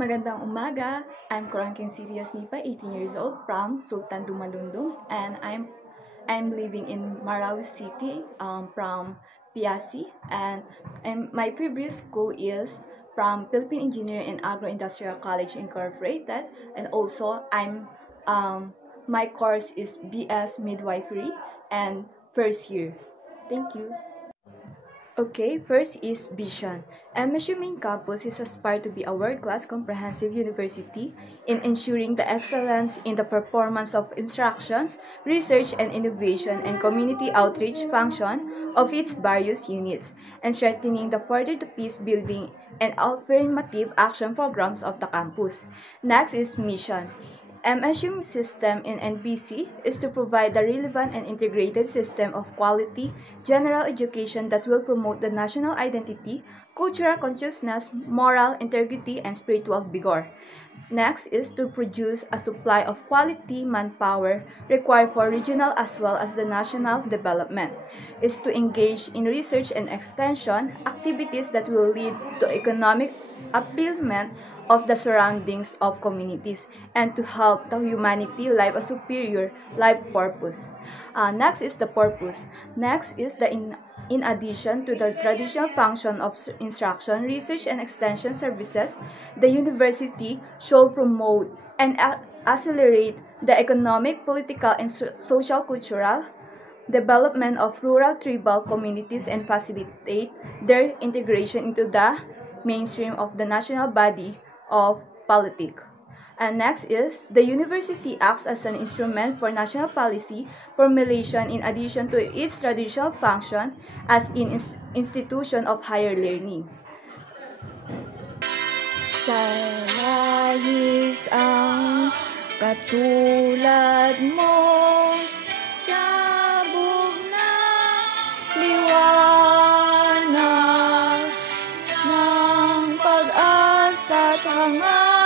Magandang umaga. I'm Corangking Sirius Nipa, 18 years old, from Sultan Dumalundong, and I'm living in Marawi City, from Piasi, and my previous school is from Philippine Engineering and Agro-Industrial College Incorporated, and also my course is BS Midwifery and first year. Thank you. Okay, first is vision. MSU Main Campus is aspired to be a world-class comprehensive university in ensuring the excellence in the performance of instructions, research and innovation, and community outreach function of its various units, and strengthening the further the peace building and affirmative action programs of the campus. Next is mission. MSU system in NBC is to provide a relevant and integrated system of quality general education that will promote the national identity, cultural consciousness, moral integrity, and spiritual vigor. Next is to produce a supply of quality manpower required for regional as well as the national development. Is to engage in research and extension activities that will lead to economic upliftment of the surroundings of communities and to help the humanity live a superior life purpose. Next is the purpose. Next is in addition to the traditional function of instruction, research, and extension services, the university should promote and accelerate the economic, political, and social cultural development of rural tribal communities and facilitate their integration into the mainstream of the national body of politics. And next is, the university acts as an instrument for national policy formulation in addition to its traditional function as an institution of higher learning. Sa langis ang katulad mo, sabog na liwanag ng pag-asa't hangal.